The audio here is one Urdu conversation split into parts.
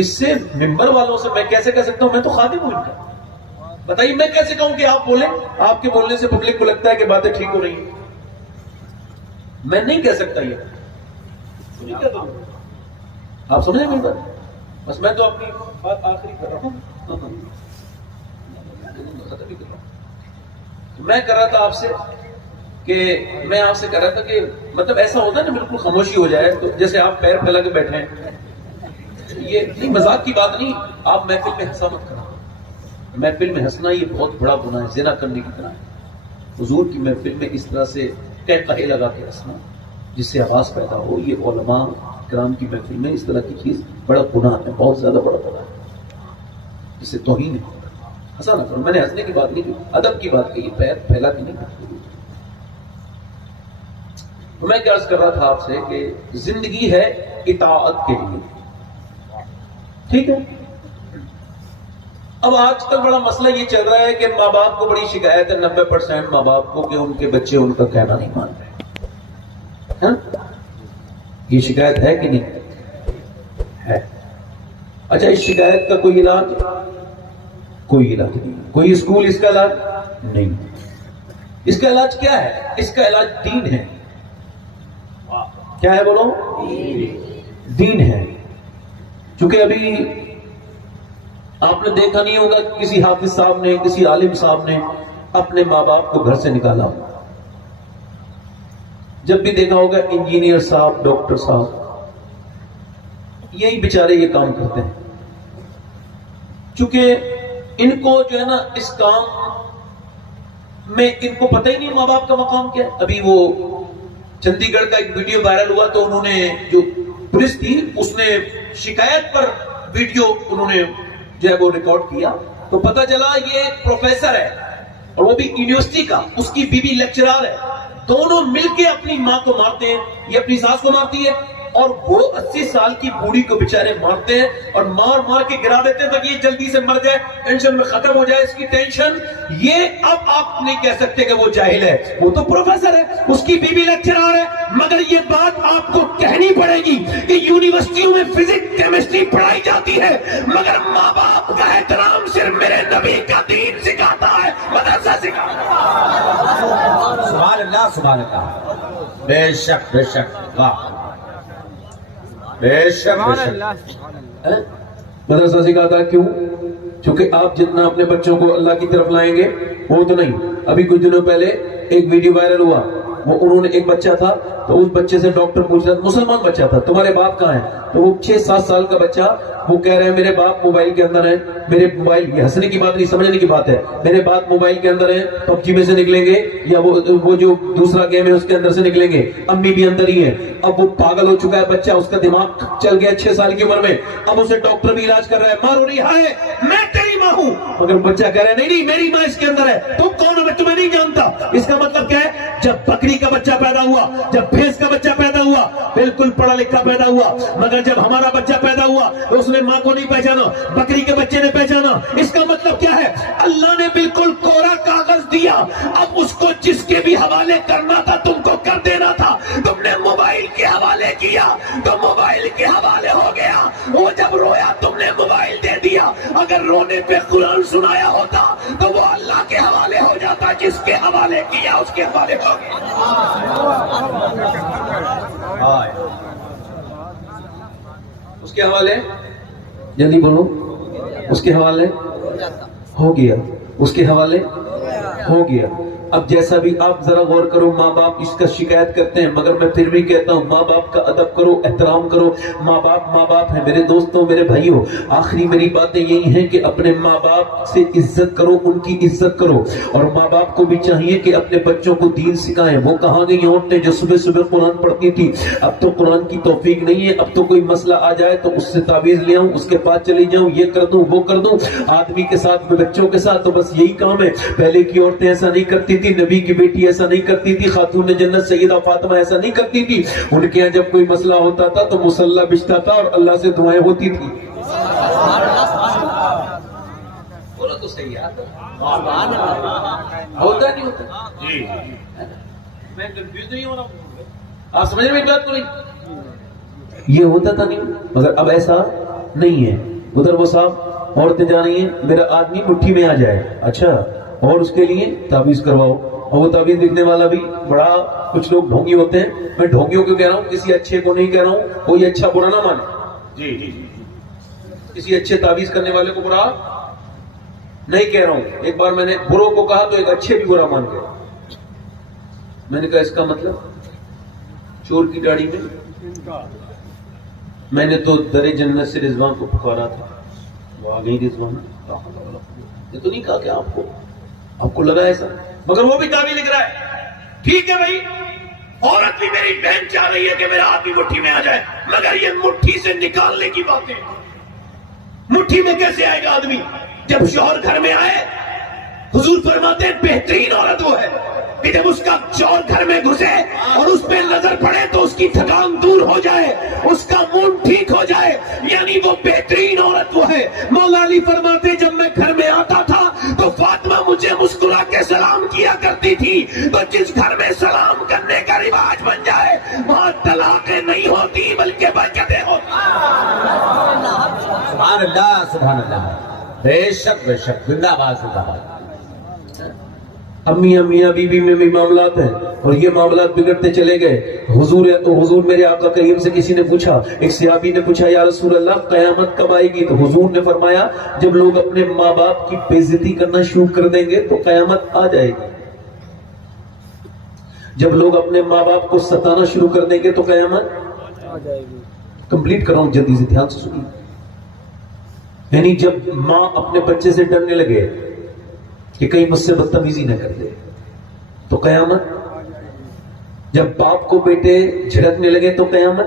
اس سے ممبر والوں سے میں کیسے کہہ سکتا ہوں میں تو خادم ہوں ان کا؟ بتائیے میں کیسے کہوں کہ آپ بولیں؟ آپ کے بولنے سے پبلک کو لگتا ہے کہ باتیں ٹھیک ہو رہی ہیں. میں نہیں کہہ سکتا یہ. آپ سمجھیں میری بات؟ بس میں تو اپنی بات آخری کر رہا ہوں. میں کر رہا تھا آپ سے کہ میں آپ سے کہہ رہا تھا کہ مطلب ایسا ہوتا ہے نا بالکل خاموشی ہو جائے تو جیسے آپ پیر پھیلا کے بیٹھے ہیں. یہ نہیں مذاق کی بات نہیں. آپ محفل میں ہنسا مت کرنا. محفل میں ہنسنا یہ بہت بڑا گناہ ہے, زنا کرنے کی طرح ہے. حضور کی محفل میں اس طرح سے کہے لگا کے ہنسنا جس سے آواز پیدا ہو, یہ علماء کرام کی محفل میں اس طرح کی چیز بڑا گناہ ہے, بہت زیادہ بڑا گناہ ہے, جس سے توہین ہے. ہنسا نہ کرو. میں نے ہنسنے کی بات نہیں کی, ادب کی بات کی. پیر پھیلا کے نہیں بات کی. تو میں کیا عرض کر رہا تھا آپ سے کہ زندگی ہے اطاعت کے لیے, ٹھیک ہے. اب آج کل بڑا مسئلہ یہ چل رہا ہے کہ ماں باپ کو بڑی شکایت ہے, 90% ماں باپ کو, کہ ان کے بچے ان کا کہنا نہیں مان رہے. یہ شکایت ہے کہ نہیں ہے؟ اچھا, اس شکایت کا کوئی علاج؟ کوئی علاج نہیں. کوئی اسکول اس کا علاج نہیں. اس کا علاج کیا ہے؟ اس کا علاج دین ہے. کیا ہے بولو؟ دین ہے. چونکہ ابھی آپ نے دیکھا نہیں ہوگا کسی حافظ صاحب نے, کسی عالم صاحب نے اپنے ماں باپ کو گھر سے نکالا. جب بھی دیکھا ہوگا انجینئر صاحب, ڈاکٹر صاحب, یہی بیچارے یہ کام کرتے ہیں. چونکہ ان کو جو ہے نا اس کام میں ان کو پتہ ہی نہیں ماں باپ کا مقام کیا ہے. ابھی وہ چندی گڑھ کا ایک ویڈیو وائرل ہوا تو انہوں نے, جو پولیس تھی اس نے شکایت پر ویڈیو انہوں نے جو ہے وہ ریکارڈ کیا تو پتہ چلا یہ ایک پروفیسر ہے اور وہ بھی یونیورسٹی کا, اس کی بیوی لیکچرار ہے. دونوں مل کے اپنی ماں کو مارتے ہیں. یہ اپنی ساس کو مارتی ہے اور وہ 80 سال کی بوڑھی کو بیچارے مارتے ہیں اور مار مار کے گرا دیتے ہیں تاکہ یہ جلدی سے مر جائے, ٹینشن میں ختم ہو جائے اس کی ٹینشن. یہ اب آپ نہیں کہہ سکتے کہ وہ جاہل ہے, وہ تو پروفیسر ہے, اس کی بیوی لیکچرار ہے. مگر یہ بات آپ کو کہنی پڑے گی کہ یونیورسٹیوں میں فزکس کیمسٹری پڑھائی جاتی ہے مگر ماں باپ کا احترام صرف میرے نبی کا دین سکھاتا ہے, مدرسہ سکھاتا ہے. سبحان اللہ, سبحان اللہ. بے شک, بے شک, واہ, بے شک, بے شک. مدرسہ سکھاتا ہے. کیوں؟ چونکہ آپ جتنا اپنے بچوں کو اللہ کی طرف لائیں گے وہ تو نہیں. ابھی کچھ دنوں پہلے ایک ویڈیو وائرل ہوا, وہ انہوں نے, ایک بچہ تھا تو اس بچے سے ڈاکٹر پوچھ رہا, مسلمان بچہ تھا, تمہارے باپ کہاں ہیں؟ تو وہ 6-7 سال کا بچہ, وہ کہہ رہے ہیں میرے باپ موبائل کے اندر ہیں. میرے موبائل, یہ ہنسنے کی بات نہیں, سمجھنے کی بات ہے. میرے باپ موبائل کے اندر ہیں, پب جی میں سے نکلیں گے یا وہ جو دوسرا گیم ہے اس کے اندر سے نکلیں گے. امی بھی اندر ہی ہیں. اب وہ پاگل ہو چکا ہے بچہ, اس کا دماغ چل گیا 6 سال کی عمر میں. اب اسے ڈاکٹر بھی علاج کر رہا ہے, ماں رو رہی ہے میں تیری ماں ہوں, مگر بچہ کہہ رہا ہے نہیں میری ماں اس کے اندر ہے. تم کون ہو, میں تمہیں نہیں جانتا. اس کا مطلب کیا ہے؟ جب بکری کا بچہ پیدا ہوا, جب بھینس کا بچہ پیدا ہوا, بالکل پڑھا لکھا پیدا ہوا, مگر جب ہمارا بچہ پیدا ہوا تو اس نے ماں کو نہیں پہچانا, بکری کے بچے نے پہچانا. اس کا مطلب کیا ہے؟ اللہ نے بالکل کوڑا کاغذ دیا, اب اس کو جس کے بھی حوالے کرنا تھا تم کو کر دینا تھا. تم نے موبائل کے حوالے کیا تو موبائل کے حوالے ہو گیا. وہ جب رویا تم نے موبائل دے دیا. اگر رونے پہ قرآن سنایا ہوتا تو وہ اللہ کے حوالے ہو جاتا, جس کے حوالے کیا اس کے حوالے ہو گیا. اس کے حوالے, جلدی بولو, اس کے حوالے ہو گیا, اس کے حوالے ہو گیا. اب جیسا بھی آپ ذرا غور کرو, ماں باپ اس کا شکایت کرتے ہیں مگر میں پھر بھی کہتا ہوں ماں باپ کا ادب کرو, احترام کرو. ماں باپ ہیں میرے دوستوں, میرے بھائیوں. آخری میری باتیں یہی ہیں کہ اپنے ماں باپ سے عزت کرو, ان کی عزت کرو. اور ماں باپ کو بھی چاہیے کہ اپنے بچوں کو دین سکھائیں. وہ کہاں گئی عورتیں جو صبح صبح قرآن پڑھتی تھی؟ اب تو قرآن کی توفیق نہیں ہے. اب تو کوئی مسئلہ آ جائے تو اس سے تعویذ لے آؤں, اس کے پاس چلی جاؤں, یہ کر دوں, وہ کر دوں. آدمی کے ساتھ, بچوں کے ساتھ تو بس یہی کام ہے. پہلے کی عورتیں ایسا نہیں کرتی تھی, نبی کی بیٹی ایسا نہیں کرتی تھی, خاتون جنت سیدہ فاطمہ ایسا نہیں کرتی تھی. ان کے یہاں جب کوئی مسئلہ ہوتا تھا تو مصلی بچھتا تھا اور اللہ سے دعائیں ہوتی تھی. بولو تو صحیح ہے, ہوتا نہیں ہوتا جی. میں کنفیوز نہیں ہو رہا ہوں, آپ سمجھ رہے ہیں بات کو نہیں؟ یہ ہوتا تھا نہیں, مگر اب ایسا نہیں ہے. ادھر وہ صاحب عورتیں جا رہی ہیں میرا آدمی مٹھی میں آ جائے. اچھا, اور اس کے لیے تعویذ کرواؤ. اور وہ تعویذ لکھنے والا بھی بڑا, کچھ لوگ ڈھونگی ہوتے ہیں. میں ڈھونگیوں کو کہہ رہا ہوں, کسی اچھے کو نہیں کہہ رہا ہوں, کوئی اچھا برا نہ مانے. جی جی جی, کسی اچھے تعویذ کرنے والے کو برا نہیں کہہ رہا ہوں. ایک بار میں نے بروں کو کہا تو ایک اچھے بھی برا مان گئے. میں نے کہا اس کا مطلب چور کی داڑھی میں نے تو در جنت سے رضوان کو پکارا تھا, وہ آ گئی رضوان. یہ تو نہیں کہا کہ آپ کو لگا ایسا, مگر وہ بھی تعویذ لکھ رہا ہے. ٹھیک ہے بھائی, عورت بھی میری بہن چاہ رہی ہے کہ میرا آدمی مٹھی میں آ جائے, مگر یہ مٹھی سے نکالنے کی باتیں. مٹھی میں کیسے آئے گا آدمی؟ جب شوہر گھر میں آئے, حضور فرماتے ہیں بہترین عورت وہ ہے کہ جب اس کا شوہر گھر میں گھسے اور اس پہ نظر پڑے تو اس کی تھکان دور ہو جائے, اس کا موڈ ٹھیک ہو جائے, یعنی وہ بہترین عورت وہ ہے. مولا علی فرماتے جب میں گھر میں آتا تھا تو فاطمہ مجھے مسکرا کے سلام کیا کرتی تھی. تو جس گھر میں سلام کرنے کا رواج بن جائے وہاں طلاقیں نہیں ہوتی بلکہ برکتیں ہوتی. سبحان اللہ سبحان اللہ, بے شک زندہ باد زندہ باد. امی میاں بیوی میں بھی معاملات ہیں اور یہ معاملات بگڑتے چلے گئے. حضور میرے آقا کریم سے کسی نے پوچھا, ایک صحابی نے پوچھا یا رسول اللہ قیامت کب آئے گی؟ تو حضور نے فرمایا جب لوگ اپنے ماں باپ کی بے عزتی کرنا شروع کر دیں گے تو قیامت آ جائے گی. جب لوگ اپنے ماں باپ کو ستانا شروع کر دیں گے تو قیامت آ جائے گی. کمپلیٹ کر رہا ہوں, جلدی سے دھیان سے سنیے. یعنی جب ماں اپنے بچے سے ڈرنے لگے کہ کہیں مجھ سے بدتمیزی نہ کر دے تو قیامت. جب باپ کو بیٹے جھڑکنے لگے تو قیامت.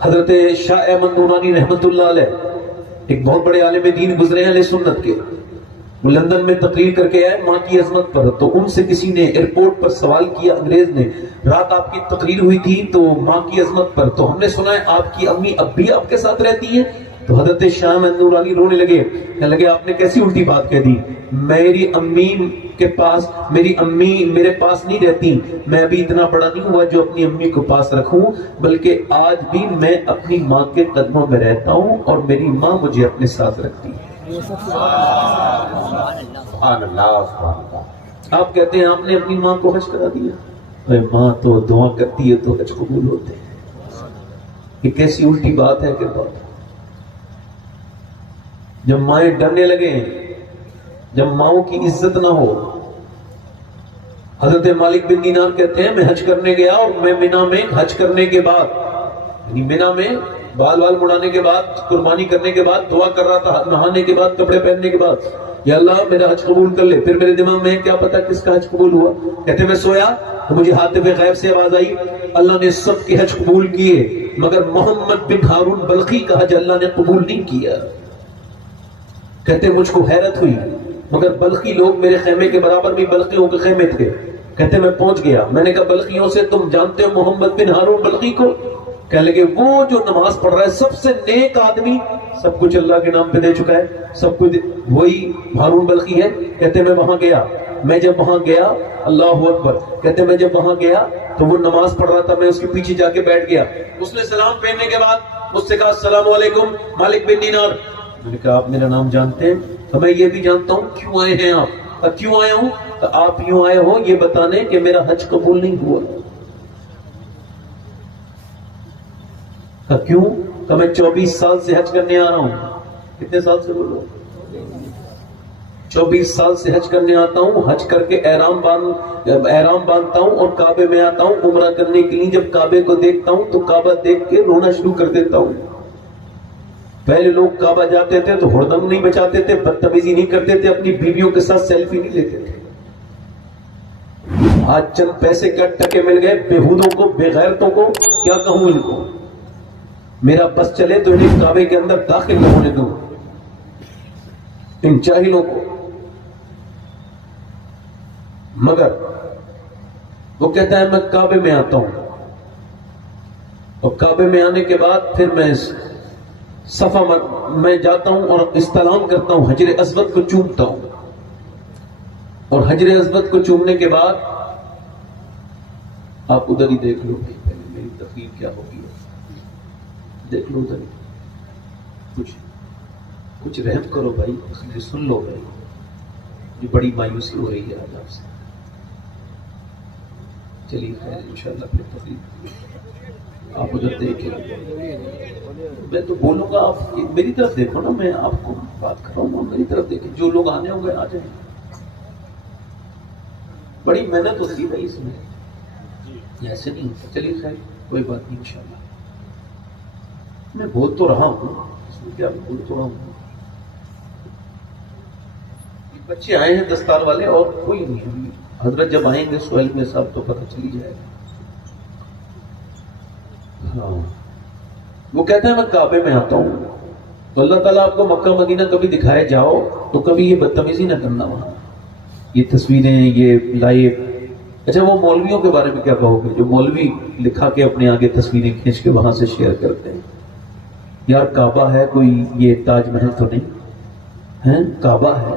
حضرت شاہ احمد نورانی رحمت اللہ علیہ ایک بہت بڑے عالم دین گزرے ہیں علیہ سنت کے. وہ لندن میں تقریر کر کے آئے ماں کی عظمت پر. تو ان سے کسی نے ایئرپورٹ پر سوال کیا, انگریز نے, رات آپ کی تقریر ہوئی تھی تو ماں کی عظمت پر, تو ہم نے سنا ہے آپ کی امی اب بھی آپ کے ساتھ رہتی ہیں. تو حضرت شاہ احمد نورانی رونے لگے, کہنے لگے آپ نے کیسی الٹی بات کہہ دی. میری امی میرے پاس نہیں رہتی. میں ابھی اتنا بڑا نہیں ہوا جو اپنی امی کو پاس رکھوں, بلکہ آج بھی میں اپنی ماں کے قدموں میں رہتا ہوں اور میری ماں مجھے اپنے ساتھ رکھتی ہے. سبحان اللہ سبحان اللہ. آپ کہتے ہیں آپ نے اپنی ماں کو حج کرا دیا. ماں تو دعا کرتی ہے تو حج قبول ہوتے ہیں. یہ کیسی الٹی بات ہے کہ بات. جب مائیں ڈرنے لگے, جب ماؤں کی عزت نہ ہو. حضرت مالک بن دینار کہتے ہیں میں حج کرنے گیا اور میں مینا میں حج کرنے کے بعد, یعنی مینا میں بال مڑانے کے بعد, قربانی کرنے کے بعد دعا کر رہا تھا, نہانے کے بعد, کپڑے پہننے کے بعد, یا اللہ میرا حج قبول کر لے. پھر میرے دماغ میں کیا پتا کس کا حج قبول ہوا. کہتے میں سویا تو مجھے حاتف غیب سے آواز آئی اللہ نے سب کے حج قبول کیے مگر محمد بن ہارون بلخی کا حج اللہ نے قبول نہیں کیا. کہتے مجھ کو حیرت ہوئی, مگر بلخی لوگ میرے خیمے کے برابر بھی بلخیوں کے خیمے تھے. کہتے میں پہنچ گیا, میں نے کہا بلخیوں سے تم جانتے ہو محمد بن ہارون بلخی کو؟ کہنے لگے وہ جو نماز پڑھ رہا ہے سب سے نیک آدمی, سب کچھ اللہ کے نام پہ دے چکا ہے, سب کچھ وہی ہارون بلخی ہے. کہتے میں وہاں گیا, میں جب وہاں گیا, اللہ اکبر, کہتے میں جب وہاں گیا تو وہ نماز پڑھ رہا تھا, میں اس کے پیچھے جا کے بیٹھ گیا. اس نے سلام پھیرنے کے بعد مجھ سے کہا السلام علیکم مالک بن دینار. میں نے کہا آپ میرا نام جانتے ہیں؟ تو میں یہ بھی جانتا ہوں. کیوں آئے ہیں آپ؟ کیوں آیا ہوں؟ تو آپ یوں آئے ہو یہ بتانے کہ میرا حج قبول نہیں ہوا. کیوں؟ کہ میں 24 سال سے حج کرنے آ رہا ہوں. کتنے سال سے بولو؟ 24 سال سے حج کرنے آتا ہوں. حج کر کے احرام باندھتا ہوں اور کعبے میں آتا ہوں عمرہ کرنے کے لیے. جب کعبے کو دیکھتا ہوں تو کعبہ دیکھ کے رونا شروع کر دیتا ہوں. پہلے لوگ کعبہ جاتے تھے تو ہردم نہیں بچاتے تھے, بدتمیزی نہیں کرتے تھے, اپنی بیویوں کے ساتھ سیلفی نہیں لیتے تھے. آج چند پیسے کا ٹکے مل گئے بےہودوں کو, بے غیرتوں کو, کیا کہوں ان کو. میرا بس چلے تو انہیں کعبے کے اندر داخل نہ ہونے دوں, ان جاہلوں کو. مگر وہ کہتا ہے میں کعبے میں آتا ہوں اور کعبے میں آنے کے بعد پھر میں صفا میں جاتا ہوں اور استلام کرتا ہوں, حجر اسود کو چومتا ہوں. اور حجر اسود کو چومنے کے بعد آپ ادھر ہی دیکھ لو میری تقریر کیا ہوگی. دیکھ لو ادھر کچھ رحم کرو بھائی، تقریر سن لو بھائی، یہ بڑی مایوسی ہو رہی ہے آج آپ سے. چلیے خیر انشاءاللہ پھر تقریر آپ ادھر دیکھیں. میں تو بولوں گا آپ میری طرف دیکھو نا، میں آپ کو بات کر رہا ہوں، میری طرف دیکھیں. جو لوگ آنے ہوں گے آ جائیں. بڑی محنت ہوتی ہے بھائی اس میں، ایسے نہیں ہوتا. چلیے خیر کوئی بات نہیں انشاءاللہ. میں بول تو رہا ہوں، اس میں کیا بول تو رہا ہوں. بچے آئے ہیں دستار والے اور کوئی نہیں. حضرت جب آئیں گے سہیل میں صاحب تو پتہ چلی جائے گا. ہاں وہ کہتا ہے میں کعبے میں آتا ہوں تو اللہ تعالیٰ آپ کو مکہ مدینہ کبھی دکھائے جاؤ تو کبھی یہ بدتمیزی نہ کرنا وہاں، یہ تصویریں یہ لائیو. اچھا وہ مولویوں کے بارے میں کیا کہو گے جو مولوی لکھا کے اپنے آگے تصویریں کھینچ کے وہاں سے شیئر کرتے ہیں؟ یار کعبہ ہے کوئی یہ تاج محل تو نہیں ہے. کعبہ ہے،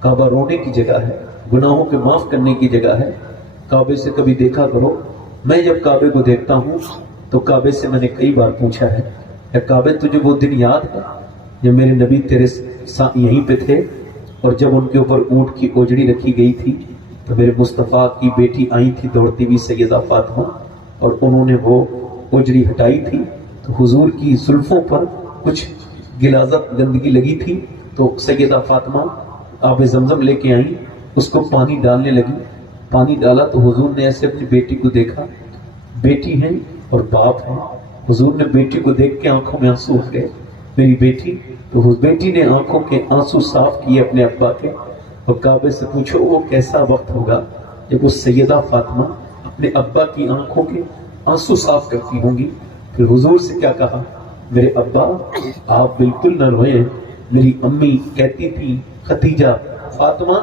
کعبہ رونے کی جگہ ہے، گناہوں کے معاف کرنے کی جگہ ہے. کعبے سے کبھی دیکھا کرو. میں جب کعبے کو دیکھتا ہوں تو کعبے سے میں نے کئی بار پوچھا ہے کہ کعبے تجھے وہ دن یاد ہے جب میرے نبی تیرے یہیں پہ تھے اور جب ان کے اوپر اونٹ کی اوجڑی رکھی گئی تھی تو میرے مصطفیٰ کی بیٹی آئی تھی دوڑتی ہوئی سیدہ فاطمہ اور انہوں نے وہ اوجڑی ہٹائی تھی تو حضور کی زلفوں پر کچھ غلاظت گندگی لگی تھی تو سیدہ فاطمہ آب زمزم لے کے آئیں، اس کو پانی ڈالنے لگی. پانی ڈالا تو حضور نے ایسے اپنی بیٹی کو دیکھا، بیٹی ہیں اور باپ ہیں. حضور نے بیٹی کو دیکھ کے آنکھوں میں آنسو آ گئے. میری بیٹی، تو بیٹی نے آنکھوں کے آنسو صاف کیے اپنے ابا کے. اور کعبے سے پوچھو وہ کیسا وقت ہوگا جب وہ سیدہ فاطمہ اپنے ابا کی آنکھوں کے آنسو صاف کرتی ہوں گی. پھر حضور سے کیا کہا؟ میرے ابا آپ بالکل نہ روئیں. میری امی کہتی تھی ختیجہ فاطمہ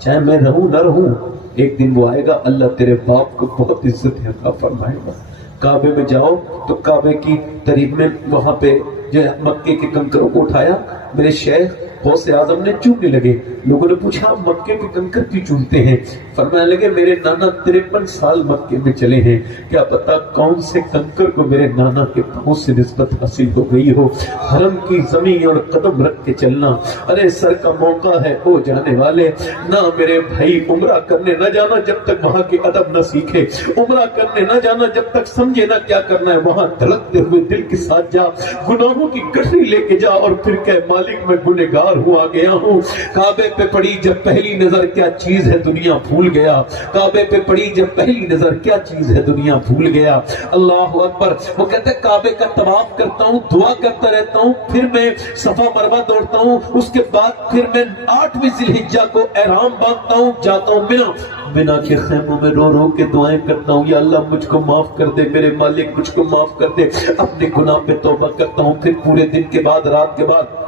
چاہے میں رہوں نہ رہوں ایک دن وہ آئے گا اللہ تیرے باپ کو بہت عزت عطا فرمائے گا. کعبے میں جاؤ تو کعبے کی طریق میں وہاں پہ جو مکے کے کنکروں کو اٹھایا. میرے شیخ غوث اعظم نے چومنے لگے. لوگوں نے پوچھا مکے کے کنکر کیوں چومتے ہیں؟ فرمانے لگے میرے نانا 53 سال مکے میں چلے ہیں، کیا پتا کون سے کنکر کو میرے نانا کے پاؤں سے نسبت حاصل ہو گئی ہو. حرم کی زمین اور قدم رکھ کے چلنا. ارے سر کا موقع ہے او جانے والے، نہ میرے بھائی عمرہ کرنے نہ جانا جب تک وہاں کے ادب نہ سیکھے. عمرہ کرنے نہ جانا جب تک سمجھے نہ کیا کرنا ہے. وہاں دھڑکتے ہوئے دل کے ساتھ جا، گناہوں کی گٹھری لے کے جا اور پھر کہ مالک میں گنہگار ہوا گیا ہوں. کعبے پہ پڑی جب پہلی نظر کیا چیز ہے دنیا بھول گیا. کعبے پہ پڑی جب پہلی نظر کیا چیز ہے دنیا بھول گیا. اللہ اکبر. وہ کہتے ہیں کعبے کا طواف کرتا ہوں، دعا کرتا رہتا ہوں، پھر میں صفا مروہ دوڑتا ہوں، اس کے بعد پھر میں 8ویں ذی الحجہ کو احرام باندھتا ہوں، جاتا ہوں منا کے خیموں میں رو رو کے دعائیں کرتا ہوں یا اللہ مجھ کو معاف کر دے، میرے مالک مجھ کو معاف کر دے. اپنے گناہ پہ توبہ کرتا ہوں. پھر پورے دن کے بعد رات کے بعد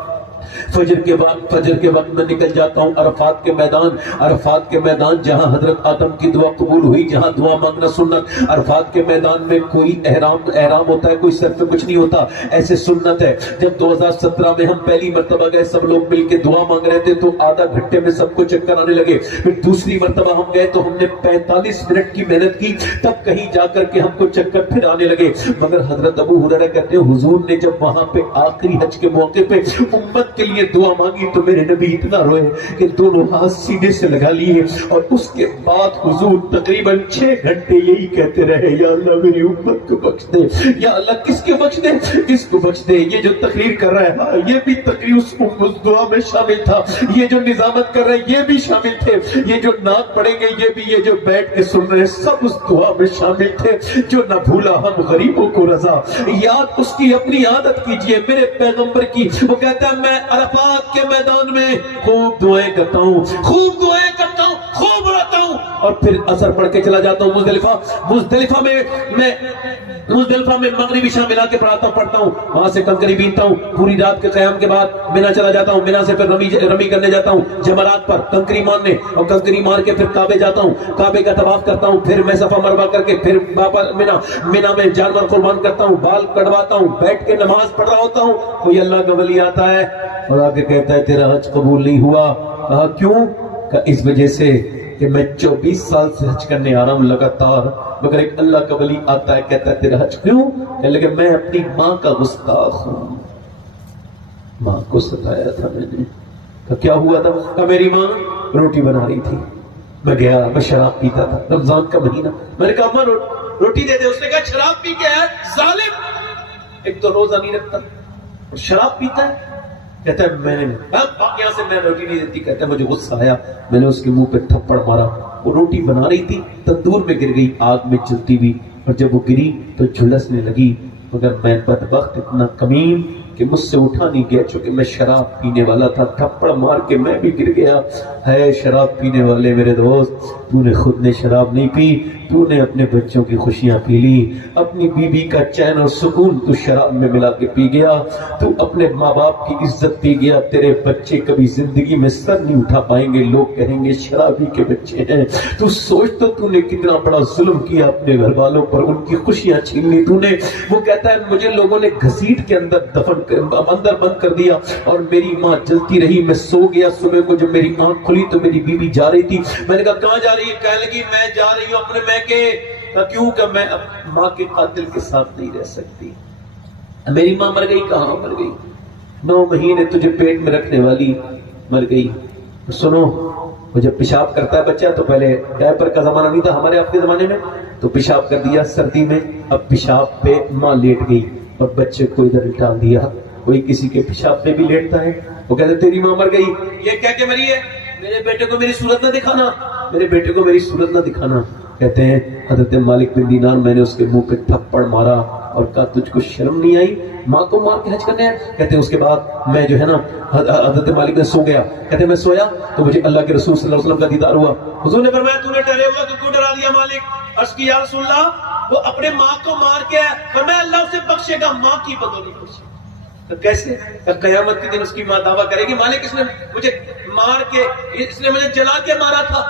فجر کے وقت میں نکل جاتا ہوں عرفات کے میدان جہاں حضرت آدم کی دعا قبول ہوئی، جہاں دعا مانگنا سنت. عرفات کے میدان میں کوئی احرام ہوتا ہے، کوئی سر پہ کچھ نہیں ہوتا، ایسے سنت ہے. جب 2017 میں ہم پہلی مرتبہ گئے سب لوگ مل کے دعا مانگ رہے تھے تو آدھا گھنٹے میں سب کو چکر آنے لگے. پھر دوسری مرتبہ ہم گئے تو ہم نے 45 منٹ کی محنت کی، تب کہیں جا کر کے ہم کو چکر پھر آنے لگے. مگر حضرت ابو ہریرہ کہتے ہیں حضور نے جب وہاں پہ آخری حج کے موقع پہ امت کے لیے دعا مانگی تو میرے نبی اتنا روئے کہ دونوں ہاتھ سینے سے لگا لیے اور اس کے بعد حضور تقریباً 6 گھنٹے یہی کہتے رہے یا اللہ میری امت کو بخش دے، یا اللہ کس کے بخش دے؟ اس کو بخش دے. یہ جو تقریر کر رہا ہے یہ بھی تقریر اس دعا میں شامل تھا. یہ جو نظامت کر رہے ہیں یہ بھی شامل تھے. یہ جو نعت پڑھیں گے یہ بھی، یہ جو بیٹھ کے سن رہے ہیں سب اس دعا میں شامل تھے. جو نہ بھولا ہم غریبوں کو رضا. یاد اس کی اپنی عادت کیجئے میرے پیغمبر کی. وہ کہتا ہے میں عرفات کے میدان میں خوب دعائیں کرتا ہوں، خوب روتا ہوں اور پھر اثر پڑھ کے چلا جاتا ہوں مزدلفہ میں مغربی شام ملا کے پڑھتا ہوں. وہاں سے کنکری بینتا ہوں. پوری رات کے قیام کے بعد مینا چلا جاتا ہوں. مینا سے پھر رمی کرنے جاتا ہوں جمرات پر کنکری مارنے، اور کنکری مار کے پھر کعبے جاتا ہوں، کعبے کا طواف کرتا ہوں. پھر میں صفا مروہ کر کے پھر مینا میں جانور قربان کرتا ہوں، بال کٹواتا ہوں، بیٹھ کے نماز پڑھ رہا ہوتا ہوں. کوئی اللہ کا ولی آتا ہے اور آ کے کہتا ہے تیرا حج قبول نہیں ہوا. کہا کیوں؟ کہ اس وجہ سے کہ میں 24 سال سے حج کرنے آ رہا ہوں لگاتار، مگر ایک اللہ کا ولی آتا ہے کہتا ہے تیرا حج کیوں؟ کہنے لگے میں اپنی ماں کا گستاخ ہوں، ماں کو ستایا تھا میں نے۔ کہ کیا ہوا تھا؟ کہ میری ماں روٹی بنا رہی تھی، میں گیا، میں شراب پیتا تھا، رمضان کا مہینہ، میں نے کہا ماں روٹی دے دے۔ اس نے کہا شراب پی کے ہے ظالم، ایک تو روزہ نہیں رکھتا اور شراب پیتا ہے۔ کہتا ہے میں نے یہاں سے میں روٹی نہیں دیتی۔ کہتا ہے مجھے غصہ آیا، میں نے اس کے منہ پہ تھپڑ مارا۔ وہ روٹی بنا رہی تھی، تندور میں گر گئی آگ میں جلتی ہوئی، اور جب وہ گری تو جھلسنے لگی، مگر میں بدبخت اتنا کمین کہ مجھ سے اٹھا نہیں گیا، چونکہ میں شراب پینے والا تھا، تھپڑ مار کے میں بھی گر گیا۔ ہے شراب پینے والے میرے دوست، تو نے خود نے شراب نہیں پی، تو نے اپنے بچوں کی خوشیاں پی لی، اپنی بیوی کا چین اور سکون تو شراب میں ملا کے پی گیا، تو اپنے ماں باپ کی عزت پی گیا۔ تیرے بچے کبھی زندگی میں سر نہیں اٹھا پائیں گے، لوگ کہیں گے شرابی کے بچے ہیں۔ تو سوچ تو نے کتنا بڑا ظلم کیا اپنے گھر والوں پر، ان کی خوشیاں چھین لی تو نے۔ وہ کہتا ہے مجھے لوگوں نے گھسیٹ کے اندر بند کر دیا، اور میری ماں جلتی رہی، میں سو گیا۔ صبح کو جب میری آنکھ کھلی تو میری بیوی جا رہی تھی، میں نے کہا کہاں جا رہی ہے؟ کہنے لگی میں جا رہی ہوں اپنے میکے۔ کیوں؟ کہ میں ماں کے قاتل کے ساتھ نہیں رہ سکتی۔ میری ماں مر گئی، کہاں مر گئی؟ 9 مہینے تجھے پیٹ میں رکھنے والی مر گئی۔ سنو، وہ جب پیشاب کرتا ہے بچہ تو پہلے ڈائپر کا زمانہ نہیں تھا ہمارے آپ کے زمانے میں، تو پیشاب کر دیا سردی میں، اب پیشاب پہ ماں لیٹ گئی اور بچے کو ادھر ڈال دیا۔ کوئی کسی کے پیشاب پہ بھی لیٹتا ہے، وہ کہتے تیری ماں مر گئی، یہ کہہ کے مری ہے، میرے بیٹے کو میری صورت نہ دکھانا، میرے بیٹے کو میری صورت نہ دکھانا۔ کہتے ہیں حضرت مالک بن دینار، میں نے اس کے منہ پہ تھپڑ مارا اور کہا تجھ کو شرم نہیں آئی ماں کو مار کے حج کرنے آیا؟ کہتے ہیں اس کے بعد میں جو ہے نا حضرت مالک نے سو گیا، کہتے ہیں میں سویا تو مجھے اللہ کے رسول صلی اللہ علیہ وسلم کا دیدار ہوا۔ حضور نے فرمایا تو نے ڈرے ہوا تو کیوں ڈرا دیا مالک؟ عرض کی یا رسول اللہ وہ اپنے ماں کو مار کے ہے، فرمایا اللہ اسے بخشے گا، ماں کی بدولت نہیں بخشے گا۔ کیسے؟ قیامت کے دن اس کی ماں دعویٰ کرے گی مالک اس نے مجھے مار کے، اس نے مجھے جلا کے مارا تھا۔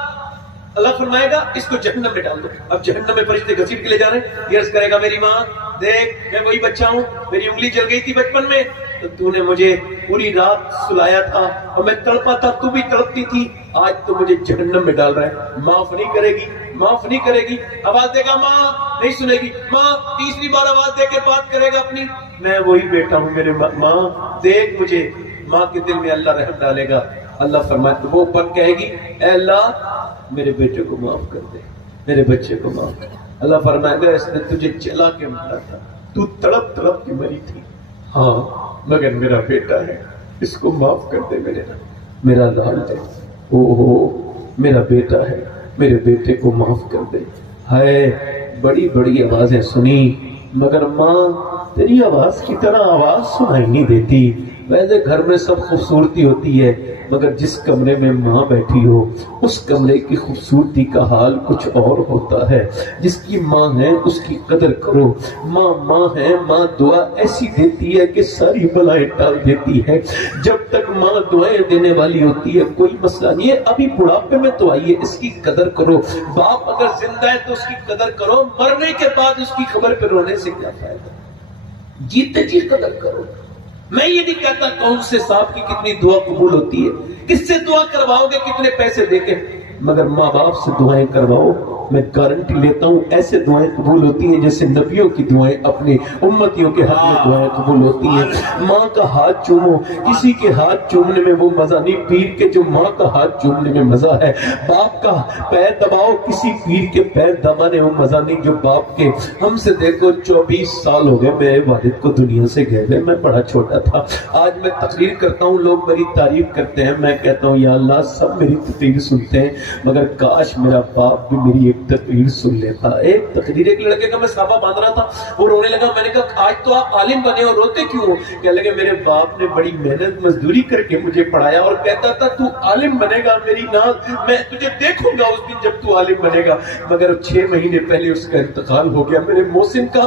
اللہ فرمائے گا اس کو جہنم میں ڈال دو۔ اب جہنم میں فرشتے گھسیٹ کے لے جا رہے ہیں، یہ عرض کرے گا میری ماں دیکھ میں وہی بچہ ہوں، میری انگلی جل گئی تھی بچپن میں تو نے مجھے پوری رات سلایا تھا اور میں تڑپا تھا، تو بھی تڑپتی تھی، آج تو مجھے جہنم میں ڈال رہا ہے۔ معاف نہیں کرے گی، معاف نہیں کرے گی، آواز دے گا ماں، نہیں سنے گی ماں، تیسری بار آواز دے کے بات کرے گا اپنی، میں وہی بیٹا ہوں میرے ماں دیکھ مجھے۔ ماں کے دل میں اللہ رحم ڈالے گا۔ اللہ فرمائے وہ اوپر کہے گی اے اللہ میرے بیٹے کو معاف کر دے، میرے بچے کو معاف کر دے۔ اللہ فرمائے گا اس نے تجھے جلا کے مارا تھا، تو تڑپ تڑپ کے مری تھی، ہاں مگر میرا بیٹا ہے، اس کو معاف کر دے میرا لال ہے، میرا بیٹا ہے، میرے بیٹے کو معاف کر دے۔ ہے بڑی بڑی آوازیں سنی مگر ماں تیری آواز کی طرح آواز سنائی نہیں دیتی۔ ویسے گھر میں سب خوبصورتی ہوتی ہے مگر جس کمرے میں ماں بیٹھی ہو اس کمرے کی خوبصورتی کا حال کچھ اور ہوتا ہے۔ جس کی ماں ہے اس کی قدر کرو۔ ماں ہے، ماں دعا ایسی دیتی ہے کہ ساری بلائیں ٹال دیتی ہے۔ جب تک ماں دعائیں دینے والی ہوتی ہے کوئی مسئلہ نہیں ہے۔ ابھی بڑھاپے میں تو آئیے، اس کی قدر کرو۔ باپ اگر زندہ ہے تو اس کی قدر کرو، مرنے کے بعد اس کی خبر پہ رونے سے کیا فائدہ؟ جیتے جی قدر کرو۔ میں یہ نہیں کہتا کون سے صاحب کی کتنی دعا قبول ہوتی ہے، کس سے دعا کرواؤ گے کتنے پیسے دے کے، مگر ماں باپ سے دعائیں کرواؤ، میں گارنٹی لیتا ہوں ایسے دعائیں قبول ہوتی ہیں جیسے نبیوں کی دعائیں اپنی امتیوں کے حق میں دعائیں قبول ہوتی ہیں۔ ماں کا ہاتھ چومو، کسی کے ہاتھ چومنے میں وہ مزہ نہیں پیر کے جو ماں کا ہاتھ چومنے میں مزہ ہے۔ باپ کا پیر دباؤ، کسی پیر کے پیر دبانے میں مزہ نہیں جو باپ کے۔ ہم سے دیکھو 24 سال ہو گئے میرے والد کو دنیا سے گئے ہوئے، میں بڑا چھوٹا تھا۔ آج میں تقریر کرتا ہوں، لوگ میری تعریف کرتے ہیں، میں کہتا ہوں یا اللہ سب میری تقریر سنتے ہیں مگر کاش میرا باپ بھی میری ایک تقریر سن لیتا۔ ایک تقریر ایک لڑکے کا میں صحابہ باندھ رہا تھا، وہ رونے لگا، میں نے کہا آج تو آپ عالم بنے اور روتے کیوں ہو؟ کہنے لگے میرے باپ نے بڑی محنت مزدوری کر کے مجھے پڑھایا اور کہتا تھا تو عالم بنے گا میری ناز، میں تجھے دیکھوں گا اس دن جب تو عالم بنے گا، مگر 6 مہینے پہلے اس کا انتقال ہو گیا۔ میرے محسن کا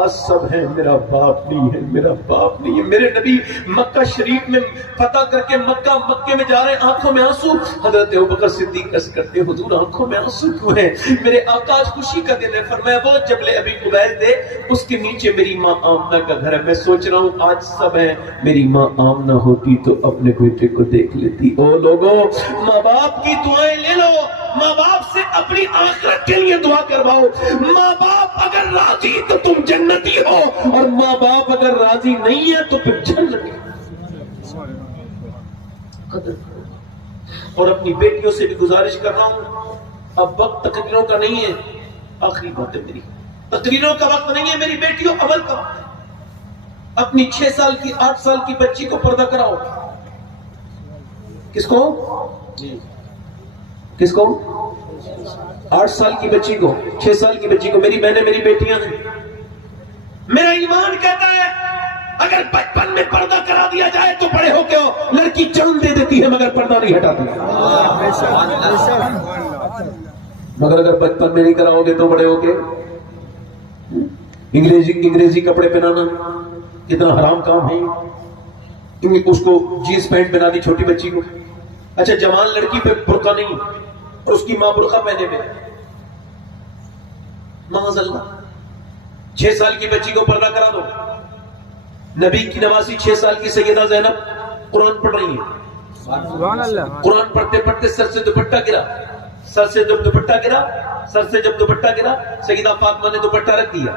آج سب ہے، میرا باپ نہیں ہے، میرا باپ نہیں ہے۔ میرے نبی مکہ شریف میں فتح کر کے مکے میں جا رہے ہیں، آنکھوں میں آنسو، حضرت ابوبکر صدیق عرض کرتے حضور آنکھوں میں آنسو کیوں ہیں؟ میرے آقا آج خوشی کا دن ہے. فرمایا وہ جبل ابی قبیس دے, اس کے نیچے میری ماں آمنہ کا گھر ہے. میں سوچ رہا ہوں آج سب ہے, میری ماں آمنہ ہوتی تو اپنے بیٹے کو دیکھ لیتی. او لوگوں, ماں باپ کی دعائیں لے لو, ماں باپ سے اپنی آخرت کے لیے دعا کرواؤ. ماں باپ اگر راضی تو تم جنتی ہو, اور ماں باپ اگر راضی نہیں ہے تو پھر جنتی. اور اپنی بیٹیوں سے بھی گزارش کر رہا ہوں, اب وقت تقریروں کا نہیں ہے, آخری بات ہے میری, تقریروں کا وقت نہیں ہے میری بیٹیوں, عمل کا وقت ہے. اپنی 6 سال کی 8 سال کی بچی کو پردہ کراؤ. کس کو؟ کس کو؟ 8 سال کی بچی کو, 6 سال کی بچی کو. میری بہنیں, میری بیٹیاں ہیں. میرا ایمان کہتا ہے اگر بچپن میں پردہ کرا دیا جائے تو بڑے ہو کے لڑکی جان دے دیتی ہے مگر پردہ نہیں ہٹاتی. مگر اگر بچپن میں نہیں کراؤ گے تو بڑے ہو کے انگریزی کپڑے پہنانا کتنا حرام کام ہے. اس کو جینس پینٹ پہنا دی چھوٹی بچی کو. اچھا جوان لڑکی پہ برقع نہیں اور اس کی ماں برقع پہنے پہ, معاذ اللہ. 6 سال کی بچی کو پردہ کرا دو. نبی کی نوازی 6 سال کی سیدہ زینب قرآن پڑھ رہی ہیں. قرآن پڑھتے پڑھتے سر سے دوپٹہ گرا. سر سے جب دوپٹہ گرا سیدہ فاطمہ نے دوپٹہ رکھ دیا.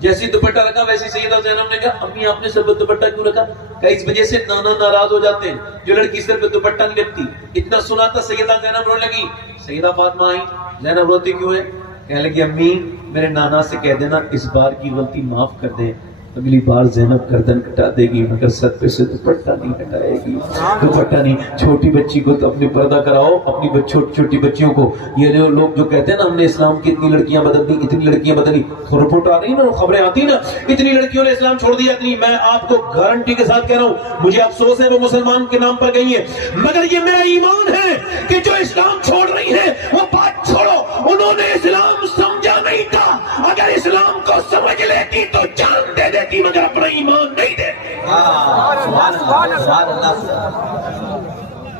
جیسی دوپٹہ رکھا ویسی سیدہ زینب نے کہا امی آپ نے سر پہ دوپٹہ کیوں رکھا؟ کہ اس وجہ سے نانا ناراض ہو جاتے ہیں جو لڑکی سر پہ دوپٹہ نہیں رکھتی. اتنا سنا تھا سیدہ زینب رونے لگی. سیدہ فاطمہ آئی, زینب روتی کیوں ہے؟ کہنے لگی امی میرے نانا سے کہہ دینا اس بار کی غلطی معاف کر دیں, اگلی بار زینب گردن کٹا دے گی مگر سر پہ سے دوپٹہ نہیں ہٹائے گی. دوپٹہ نہیں. چھوٹی بچی کو تو اپنے پردہ کراؤ, اپنی چھوٹی بچیوں کو. یہ لوگ جو کہتے ہیں نا ہم نے اسلام کی اتنی لڑکیاں بدل دی, اتنی لڑکیاں بدلی, رپورٹ آ رہی نا, خبریں آتی نا, اتنی لڑکیوں نے اسلام چھوڑ دیا. اتنی, میں آپ کو گارنٹی کے ساتھ کہہ رہا ہوں, مجھے افسوس ہے وہ مسلمان کے نام پر گئی ہیں, مگر یہ میرا ایمان ہے کہ جو اسلام چھوڑ رہی ہیں وہ بات چھوڑو, انہوں نے اسلام سمجھا نہیں تھا. اگر اسلام کو سمجھ لیتی تو جان دے دیتی مگر اپنا ایمان نہیں دے.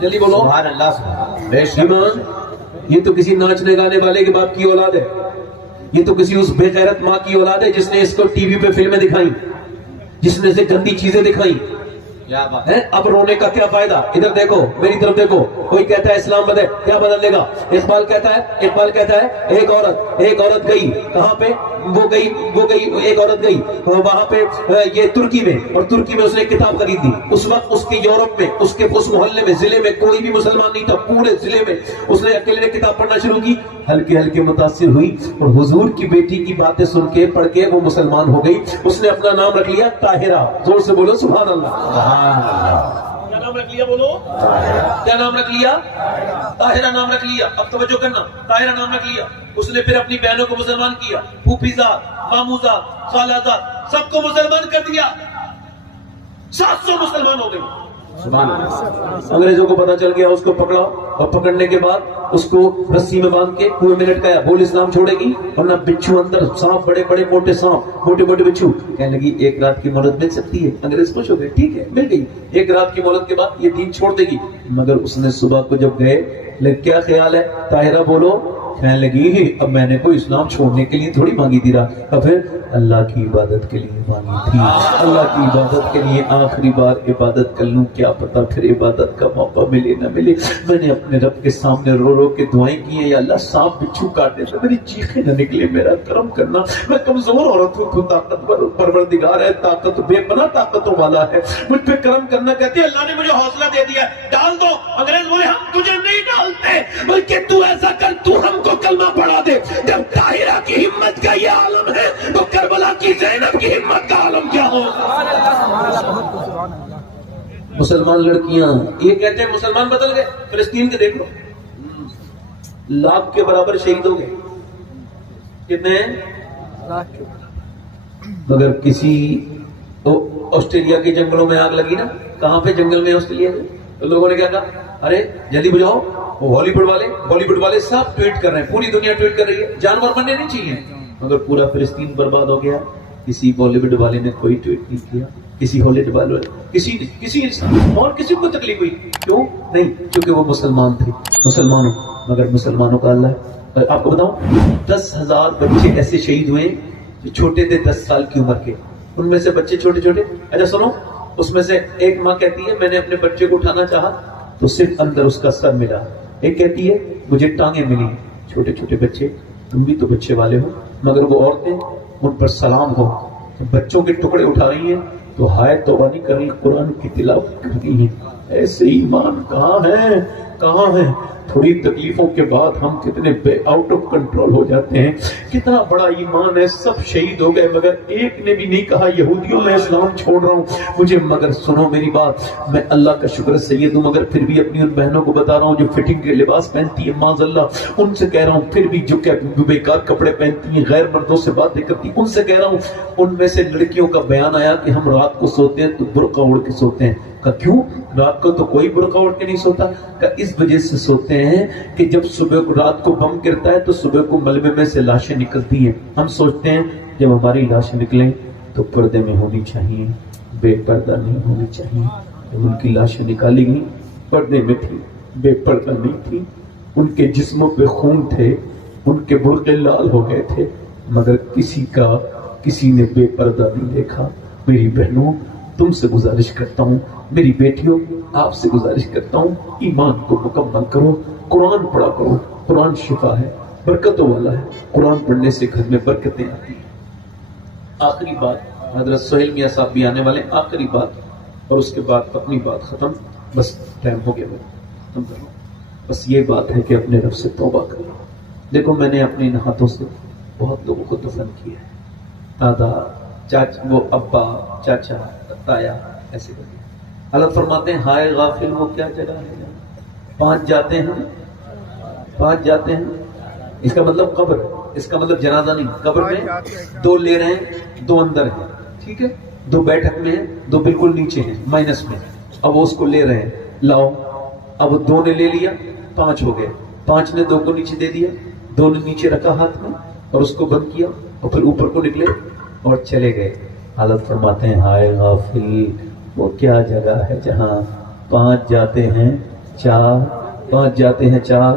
جلدی بولو سبحان اللہ. ایمان یہ تو کسی ناچنے گانے والے کے باپ کی اولاد ہے, یہ تو کسی اس بے غیرت ماں کی اولاد ہے جس نے اس کو ٹی وی پہ فلمیں دکھائی, جس نے اسے گندی چیزیں دکھائی. اب رونے کا کیا فائدہ؟ ادھر دیکھو, میری طرف دیکھو. کوئی کہتا ہے اسلام بدل, کیا بدل لے گا؟ اقبال کہتا ہے ایک عورت گئی کہاں پہ, وہ گئی ایک عورت گئی وہاں پہ یہ ترکی میں, اور ترکی میں اس نے کتاب خرید دی. اس وقت اس کے یورپ میں اس محلے میں ضلع میں کوئی بھی مسلمان نہیں تھا, پورے ضلع میں. اس نے اکیلے نے کتاب پڑھنا شروع کی, ہلکے متاثر ہوئی اور حضور کی بیٹی کی باتیں سن کے پڑھ کے وہ مسلمان ہو گئی. اس نے اپنا نام رکھ لیا طاہرہ. زور سے بولو سبحان اللہ. کیا نام رکھ لیا؟ بولو کیا نام رکھ لیا؟ طاہرہ نام رکھ لیا. اب توجہ کرنا, طاہرہ نام رکھ لیا. اس نے پھر اپنی بہنوں کو مسلمان کیا, پھوپھی زاد, ماموں زاد, خالہ زاد, سب کو مسلمان کر دیا. 700 مسلمان ہو گئے. انگریزوں کو پتا چل گیا, اس کو پکڑا اور پکڑنے کے بعد اس کو رسی میں باندھ کے کنویں میں لٹکایا. بول اسلام چھوڑے گی ورنہ بچھو اندر, سانپ, بڑے بڑے موٹے سانپ, موٹے موٹے بچھو. کہنے لگی 1 رات کی مہلت مل سکتی ہے. انگریز خوش ہو گئے, ٹھیک ہے مل گئی. 1 رات کی مہلت کے بعد یہ دین چھوڑ دے گی. مگر اس نے صبح کو جب گئے, کیا خیال ہے طاہرہ بولو, کہنے لگی اب میں نے کوئی اسلام چھوڑنے کے لیے تھوڑی مانگی تھی رات, اب پھر اللہ کی عبادت کے لیے مانگی تھی. اللہ کی عبادت کے لیے آخری بار عبادت کر لوں, کیا پتا پھر عبادت کا موقع ملے نہ ملے. میں نے اپنے رب کے سامنے رو رو کے دعائیں کی ہیں, یا اللہ سانپ بچھو کاٹنے سے میری چیخیں نہ نکلے, میرا کرم کرنا, میں کمزور عورت ہوں, تو طاقتور پروردگار ہے, طاقت بے پناہ طاقتوں والا ہے, مجھ پہ کرم کرنا. کہتے ہیں اللہ نے مجھے حوصلہ دے دیا, ڈال دو. انگریز بولے ہم تجھے نہیں ڈالتے, بلکہ تو ایسا کر, تو ہم کو کلمہ پڑھا دے. جب طاہرہ کی ہمت کا یہ عالم ہے تو کربلا کی زینب کی ہمت کا عالم کیا ہو. مسلمان لڑکیاں یہ کہتے ہیں مسلمان بدل گئے. فلسطین کے دیکھ لو, لاکھ کے برابر شہید ہو گئے. کتنے ہیں؟ مگر کسی آسٹریلیا کے جنگلوں میں آگ لگی نا, کہاں پہ جنگل میں آسٹریلیا میں, تو لوگوں نے کیا کہا, ارے جلدی بجھاؤ. ہالی ووڈ والے سب ٹویٹ کر رہے ہیں, پوری دنیا ٹویٹ کر رہی ہے, جانور مرنے نہیں چاہیے. مگر پورا فلسطین برباد ہو گیا. کسی بالی ووڈ والے نے کوئی ٹویٹ نہیں کیا, کسی ہالی ووڈ والے کسی انسان اور کسی کو تکلیف ہوئی. کیوں نہیں؟ کیونکہ وہ مسلمان تھے. مسلمانوں, مگر مسلمانوں کا اللہ آپ کو بتاؤں 10,000 بچے ایسے شہید ہوئے جو چھوٹے تھے 10 سال کی عمر کے. ان میں سے بچے چھوٹے چھوٹے. اچھا سنو, اس میں سے ایک ماں کہتی ہے میں نے اپنے بچے کو اٹھانا چاہا تو صرف اندر اس کا سر ملا. ایک کہتی ہے مجھے ٹانگیں ملی. چھوٹے چھوٹے بچے, تم بھی تو بچے والے ہو. مگر وہ عورتیں, ان پر سلام ہو, بچوں کے ٹکڑے اٹھا رہی ہیں تو ہائے توبہ نہیں کر رہی, قرآن کی تلاوت کر رہی ہیں. ایسے ایمان کہاں ہے, کہاں ہے؟ تھوڑی تکلیفوں کے بعد ہم کتنے آؤٹ آف کنٹرول ہو جاتے ہیں. کتنا بڑا ایمان ہے, سب شہید ہو گئے مگر ایک نے بھی نہیں کہا یہودیوں میں اسلام چھوڑ رہا ہوں مجھے. مگر سنو میری بات, میں اللہ کا شکر سید ہوں مگر پھر بھی اپنی ان بہنوں کو بتا رہا ہوں جو فٹنگ کے لباس پہنتی ہے, معاذ اللہ ان سے کہہ رہا ہوں, پھر بھی جو بیکار کپڑے پہنتی ہیں, غیر مردوں سے باتیں کرتی ہیں, ان سے کہہ رہا ہوں. ان میں سے لڑکیوں کا بیان آیا کہ ہم رات کو سوتے ہیں تو برقع اوڑھ کے سوتے ہیں. کہ کیوں رات کو تو کوئی برقع اوڑھ کے نہیں سوتا؟ کہ اس وجہ سے سوتے ہیں کہ جب صبح کو رات کو بم گرتا ہے تو صبح کو ملبے میں سے لاشیں نکلتی ہیں. ہم سوچتے ہیں جب ہماری لاشیں نکلیں تو پردے میں ہونی چاہیے, بے پردہ نہیں ہونی چاہیے. جب ان کی لاشیں نکالی گئی پردے میں تھی, بے پردہ نہیں تھی. ان کے جسموں پہ خون تھے, ان کے برقعے لال ہو گئے تھے, مگر کسی نے بے پردہ نہیں دیکھا. میری بہنوں تم سے گزارش کرتا ہوں, میری بیٹیوں آپ سے گزارش کرتا ہوں, ایمان کو مکمل کرو, قرآن پڑھا کرو. قرآن شفا ہے, برکتوں والا ہے. قرآن پڑھنے سے گھر میں برکتیں آتی ہیں. آخری بات, حضرت سہیل میاں صاحب بھی آنے والے, آخری بات اور اس کے بعد اپنی بات ختم. بس ٹائم ہو گیا, ختم کرو. بس یہ بات ہے کہ اپنے رب سے توبہ کرو. دیکھو میں نے اپنے ان ہاتھوں سے بہت لوگوں کو دفن کیا ہے, دادا چاچا, وہ ابا چاچا تایا, ایسے کر کے. اللہ فرماتے ہیں ہائے غافل وہ کیا جگہ ہے, 5 جاتے ہیں. اس کا مطلب قبر, اس کا مطلب جنازہ نہیں. قبر میں 2 لے رہے ہیں, 2 اندر ہیں, ٹھیک ہے, 2 بیٹھک میں ہیں, 2 بالکل نیچے ہیں مائنس میں. اب وہ اس کو لے رہے ہیں, لاؤ. اب 2 نے لے لیا, 5 ہو گئے. 5 نے 2 کو نیچے دے دیا, 2 نے نیچے رکھا ہاتھ میں اور اس کو بند کیا اور پھر اوپر کو نکلے اور چلے گئے. حالت فرماتے ہیں ہائے غافل وہ کیا جگہ ہے جہاں 5 جاتے ہیں 4.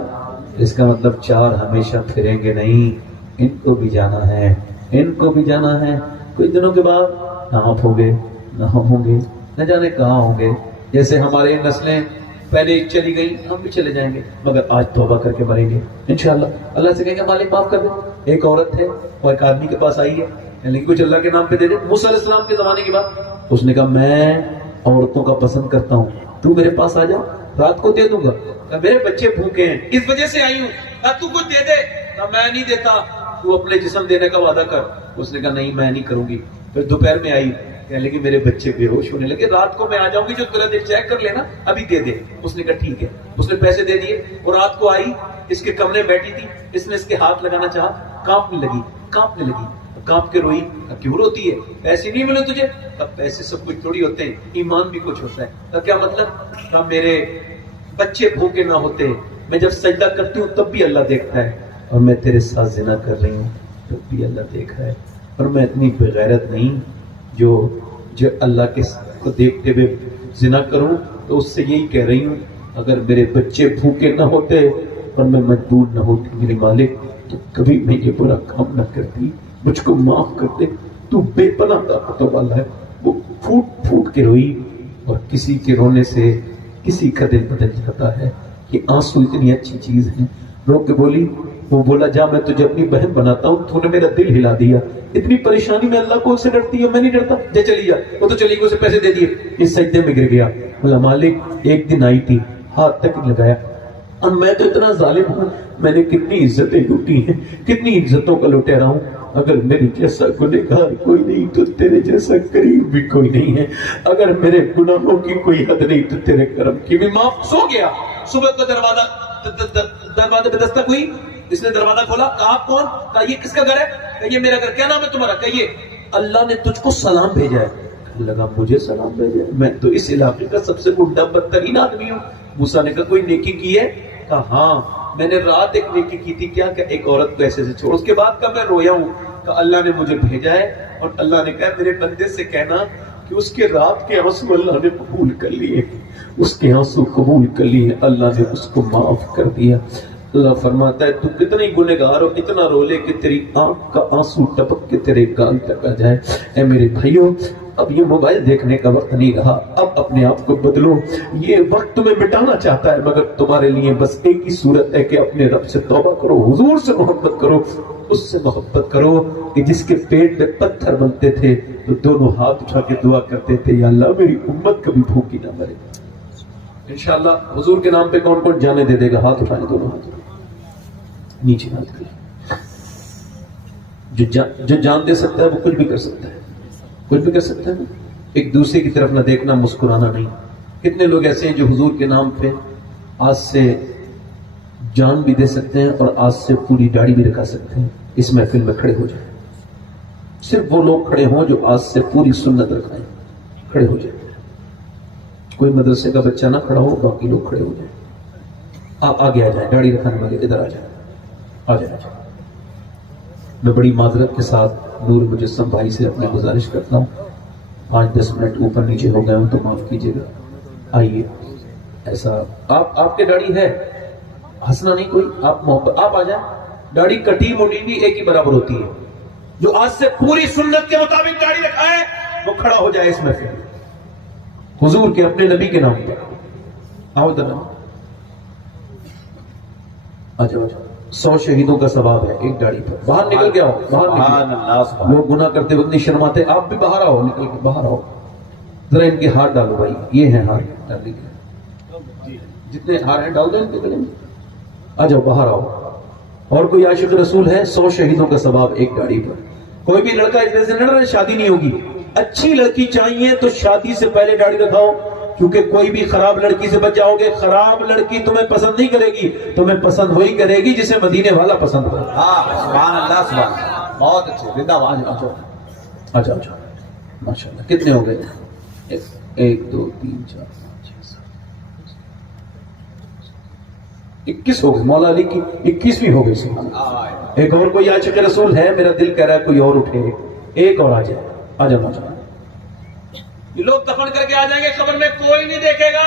اس کا مطلب 4 ہمیشہ پھریں گے نہیں, ان کو بھی جانا ہے, کچھ دنوں کے بعد نہ ہوں گے, نہ جانے کہاں ہوں گے. جیسے ہمارے نسلیں پہلے چلی گئی, ہم بھی چلے جائیں گے, مگر آج توبہ کر کے مریں گے انشاءاللہ. اللہ سے کہیں گے مالک معاف کر دے. ایک عورت ہے وہ ایک آدمی کے پاس آئی ہے, لیکن کچھ اللہ کے نام پہ دے دے. موسیٰ علیہ السلام کے زمانے کی بات, اس نے کہا میں عورتوں کا پسند کرتا ہوں, تو میرے پاس آ جا, رات کو دے دوں گا. کہا میرے بچے بھوکے ہیں اس وجہ سے آئی ہوں, تو کچھ دے دے. کہا میں نہیں دیتا, تو اپنے جسم دینے کا وعدہ کر. اس نے کہا نہیں میں نہیں کروں گی. پھر دوپہر میں آئی, کہنے لگی میرے بچے بے ہوش ہونے لگے, رات کو میں آ جاؤں گی, جو تیرا دل چیک کر لینا ابھی دے دے. اس نے کہا ٹھیک ہے. اس نے پیسے دے دیے اور رات کو آئی, اس کے کمرے بیٹھی تھی. اس نے اس کے ہاتھ لگانا چاہا, کانپنے لگی, کانپ کے روئی. کیوں روتی ہے؟ پیسے نہیں ملے تجھے؟ اب پیسے سب کچھ تھوڑی ہوتے ہیں, ایمان بھی کچھ ہوتا ہے. تو کیا مطلب؟ میرے بچے بھوکے نہ ہوتے, میں جب سجدہ کرتی ہوں تب بھی اللہ دیکھتا ہے, اور میں تیرے ساتھ زنا کر رہی ہوں تب بھی اللہ دیکھ رہا ہے. اور میں اتنی بغیرت نہیں جو اللہ کے کو دیکھتے ہوئے زنا کروں. تو اس سے یہی کہہ رہی ہوں اگر میرے بچے بھوکے نہ ہوتے اور میں مجبور نہ ہوتی میرے مالک, تو کبھی میں یہ برا کام نہ کرتی. مجھ کو معاف کر دے, تو بے پناہ طاقتوں والا ہے. وہ پھوٹ کے روئی, اور کسی کے رونے سے کسی کا دل بدل جاتا ہے. کہ آنسو اتنی اچھی چیز ہے. رو کے بولی, وہ بولا جا میں تجھے اپنی بہن بناتا ہوں, تو نے میرا دل ہلا دیا. اتنی پریشانی میں اللہ کو سے ڈرتی ہے, میں نہیں ڈرتا, جا چلی جا. وہ تو چلی گئی, اسے پیسے دے دیے, اس سجدے میں گر گیا. بولا مالک ایک دن آئی تھی, ہاتھ تک نہیں لگایا, اور میں تو اتنا ظالم ہوں, میں نے کتنی عزتیں لوٹی ہیں, کتنی عزتوں کا لٹیرا ہوں. اگر میرے جیسا گنہگار کوئی نہیں تو تیرے جیسا کریم بھی کوئی نہیں ہے. اگر میرے گناہوں کی کوئی حد نہیں تو تیرے کرم کی بھی معاف. سو گیا. صبح کا دروازہ پہ دستک ہوئی, اس نے دروازہ کھولا. کہا آپ کون؟ کہا یہ کس کا گھر ہے؟ کہا یہ میرا گھر. کیا نام ہے تمہارا؟ کہیے اللہ نے تجھ کو سلام بھیجا ہے. لگا مجھے سلام بھیجا ہے, میں تو اس علاقے کا سب سے گنڈا بدترین آدمی ہوں. موسیٰ نے کہا کوئی نیکی کی ہے؟ کہا ہاں میں نے رات ایک نیکی کی تھی. کیا کہ ایک عورت کو ایسے سے چھوڑ. اس کے بعد کا میں رویا ہوں. کہا اللہ نے مجھے بھیجا ہے, اور اللہ نے کہا میرے بندے سے کہنا کہ اس کے رات کے آنسو اللہ نے قبول کر لیے, اس کے آنسو قبول کر لیے, اللہ نے اس کو معاف کر دیا. اللہ فرماتا ہے تو کتنی گنہگار ہو، اتنا رو لے کہ تیری آنکھ کا آنسو ٹپک کے تیرے کان تک آ جائے۔ اے میرے بھائیوں، اب یہ موبائل دیکھنے کا وقت نہیں رہا، اب اپنے آپ کو بدلو۔ یہ وقت تمہیں مٹانا چاہتا ہے، مگر تمہارے لیے بس ایک ہی صورت ہے کہ اپنے رب سے توبہ کرو، حضور سے محبت کرو، اس سے محبت کرو کہ جس کے پیٹ میں پتھر بنتے تھے تو دونوں ہاتھ اٹھا کے دعا کرتے تھے، یا اللہ میری امت کبھی بھوکی نہ مرے۔ انشاءاللہ حضور کے نام پہ کون کون جانے دے دے گا؟ ہاتھ اٹھائیں، دونوں ہاتھ نیچے ہاتھ کریں۔ جو جان دے سکتا ہے وہ کچھ بھی کر سکتا ہے، کچھ بھی کر سکتا ہے نا۔ ایک دوسرے کی طرف نہ دیکھنا، مسکرانا نہیں۔ کتنے لوگ ایسے ہیں جو حضور کے نام پہ آج سے جان بھی دے سکتے ہیں اور آج سے پوری داڑھی بھی رکھا سکتے ہیں، اس محفل میں کھڑے ہو جائیں۔ صرف وہ لوگ کھڑے ہوں جو آج سے پوری سنت رکھائیں، کھڑے ہو جائیں۔ کوئی مدرسے کا بچہ نہ کھڑا ہو، باقی لوگ کھڑے ہو جائیں۔ آپ آگے آ جائیں، داڑھی رکھنے والے ادھر آ جائیں، آ جائیں۔ میں بڑی معذرت کے ساتھ نور مجسم بھائی سے اپنی گزارش کرتا ہوں، 5-10 منٹ اوپر نیچے ہو گئے ہوں تو معاف کیجیے گا۔ آئیے، ایسا آپ کے داڑھی ہے، ہنسنا نہیں کوئی، آپ محبت، آپ آ جائیں۔ داڑھی کٹی موٹی بھی ایک ہی برابر ہوتی ہے۔ جو آج سے پوری سنت کے مطابق داڑھی رکھائے وہ کھڑا ہو جائے اس محفل میں، حضور کے اپنے نبی کے نام پر۔ آؤ ادھر، آ جاؤ، 100 شہیدوں کا ثواب ہے ایک داڑھی پر۔ باہر نکل کے آؤ، باہر نکل۔ لوگ گناہ کرتے وقت نہیں شرماتے، آپ بھی باہر آؤ، نکل کے باہر آؤ۔ ذرا ان کے ہار ڈالو بھائی، یہ ہیں ہار، ڈال دیجیے، جتنے ہار ہیں ڈال دو ان کے گلے میں۔ آ جاؤ، باہر آؤ۔ اور کوئی عاشق رسول ہے؟ 100 شہیدوں کا ثواب ایک داڑھی پر۔ کوئی بھی لڑکا اس وجہ سے لڑ رہا ہے شادی نہیں ہوگی، اچھی لڑکی چاہیے تو شادی سے پہلے داڑھی رکھاؤ، کیونکہ کوئی بھی خراب لڑکی سے بچ جاؤ گے۔ خراب لڑکی تمہیں پسند نہیں کرے گی، تمہیں پسند وہی کرے گی جسے مدینے والا پسند ہو۔ سبحان اللہ، سبحان اللہ، بہت اچھے، زندہ باد۔ آ جاؤ، ماشاء اللہ۔ کتنے ہو گئے؟ 1 2 3 4 5 6 7 21 ہو گئے۔ مولا علی کی 21ویں ہو گئی۔ سبحان اللہ۔ ایک اور کوئی عاشق رسول ہے؟ میرا دل کہہ رہا ہے کوئی اور اٹھے، ایک اور آ جائے، آ جاؤ، ماشاء اللہ۔ یہ لوگ دفن کر کے آ جائیں گے، قبر میں کوئی نہیں دیکھے گا۔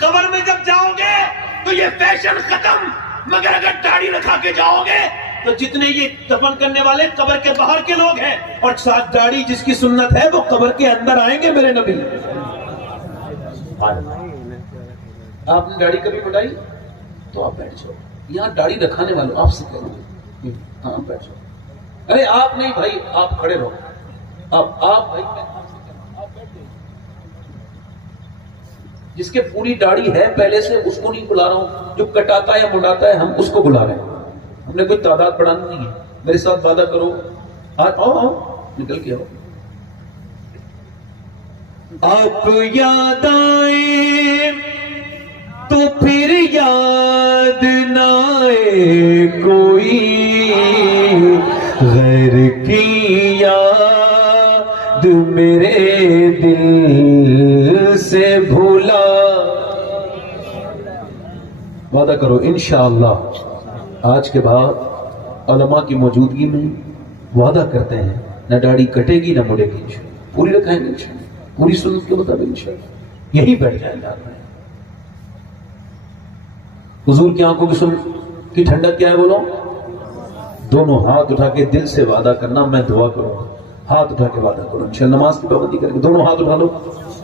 قبر میں جب جاؤ گے تو یہ فیشن ختم، مگر اگر داڑھی رکھا کے جاؤ گے تو جتنے یہ دفن کرنے والے قبر کے باہر کے لوگ ہیں، اور ساتھ داڑھی جس کی سنت ہے وہ قبر کے اندر آئیں گے میرے نبی۔ آپ نے داڑھی کبھی بڑھائی تو آپ بیٹھ جاؤ، یہاں داڑھی رکھانے والوں آپ سے کہہ رہا ہوں، ہاں بیٹھ جاؤ۔ ارے آپ نہیں بھائی، آپ کھڑے رہو، آپ بھائی جس کے پوری داڑھی ہے پہلے سے اس کو نہیں بلا رہا ہوں، جو کٹاتا ہے یا منڈاتا ہے ہم اس کو بلا رہے ہیں۔ ہم نے کوئی تعداد بڑھانی نہیں ہے، میرے ساتھ وعدہ کرو، آؤ نکل کے آؤ۔ آپ یاد آئے تو پھر یاد نہ آئے کوئی، غیر کی یاد میرے دل سے بھولا۔ وعدہ کرو انشاءاللہ آج کے بعد علماء کی موجودگی میں وعدہ کرتے ہیں نہ داڑھی کٹے گی نہ مڑے گی، انشاءاللہ پوری رکھائیں گے، انشاءاللہ پوری سنت کے مطابق، انشاءاللہ یہی بیٹھ جائیں گے۔ حضور کی آنکھوں کی ٹھنڈک کیا ہے بولو؟ دونوں ہاتھ اٹھا کے دل سے وعدہ کرنا، میں دعا کروں گا، ہاتھ اٹھا کے وعدہ کرو، انشاءاللہ نماز کی پابندی کریں گے، دونوں ہاتھ اٹھا لو،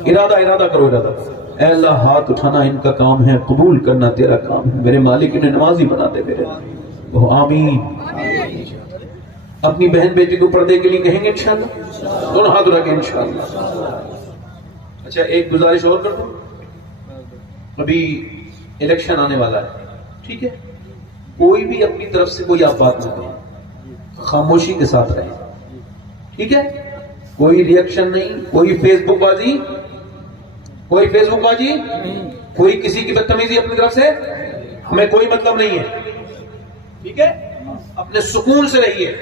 ارادہ کرو، ارادہ۔ اے اللہ ہاتھ اٹھانا ان کا کام ہے، قبول کرنا تیرا کام ہے، میرے مالک انہیں نمازی بنا دے میرے، وہ آمین۔ اپنی بہن بیٹی کو پردے کے لیے کہیں گے انشاءاللہ، دونوں ہاتھ اٹھا کے انشاءاللہ۔ اچھا ایک گزارش اور کر دوں، ابھی الیکشن آنے والا ہے، ٹھیک ہے، کوئی بھی اپنی طرف سے کوئی آپ بات نہ کریں، خاموشی کے ساتھ رہیں، ٹھیک ہے، کوئی ری ایکشن نہیں، کوئی فیس بک بازی، کوئی فیس بک بازی، کوئی کسی کی بدتمیزی اپنی طرف سے ہمیں کوئی مطلب نہیں ہے، ٹھیک ہے، اپنے سکون سے رہیے،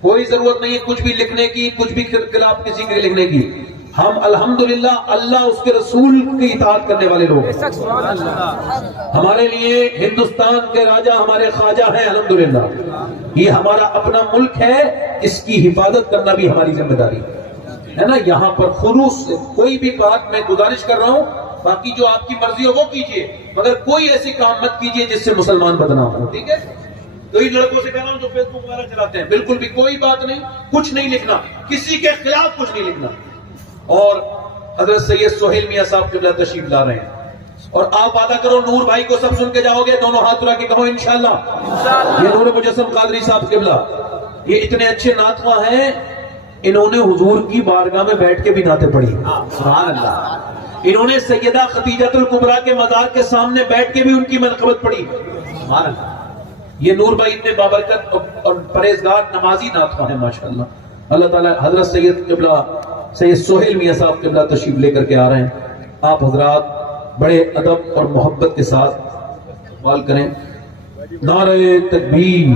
کوئی ضرورت نہیں ہے کچھ بھی لکھنے کی، کچھ بھی خلاف کسی کے لکھنے کی۔ ہم الحمدللہ اللہ اس کے رسول کی اطاعت کرنے والے لوگ ہیں، ہمارے لیے ہندوستان کے راجہ ہمارے خواجہ ہیں الحمدللہ، یہ ہمارا اپنا ملک ہے، اس کی حفاظت کرنا بھی ہماری ذمہ داری ہے نا۔ یہاں پر خلوص سے کوئی بھی بات میں گزارش کر رہا ہوں، باقی جو آپ کی مرضی ہو وہ کیجئے، مگر کوئی ایسی کام مت کیجئے جس سے مسلمان بدنام ہو، ٹھیک ہے؟ تو ان لڑکوں سے کہہ رہا ہوں جو فیس بک وغیرہ چلاتے ہیں، بالکل بھی کوئی بات نہیں، کچھ نہیں لکھنا، کسی کے خلاف کچھ نہیں لکھنا. اور حضرت سید سہیل میاں صاحب قبلہ تشریف لا رہے ہیں، اور آپ وعدہ کرو نور بھائی کو سب سن کے جاؤ گے، دونوں ہاتھ اٹھا کے کہو انشاءاللہ. یہ نور مجسم قادری صاحب قبلہ، یہ اتنے اچھے نعتواں ہیں، انہوں نے حضور کی بارگاہ میں بیٹھ کے بھی نعتیں پڑھی. سبحان اللہ. انہوں نے سیدہ خدیجۃ الکبریٰ کے مزار کے سامنے بیٹھ کے بھی ان کی منقبت پڑھی. سبحان اللہ. یہ نور بھائی اتنے بابرکت اور پرہیزگار نمازی نعتواں ہیں ماشاءاللہ. اللہ تعالیٰ حضرت سید قبلہ سید سہیل میاں صاحب قبلہ تشریف لے کر کے آ رہے ہیں. آپ حضرات بڑے ادب اور محبت کے ساتھ سوال کریں. نعرہ تکبیر.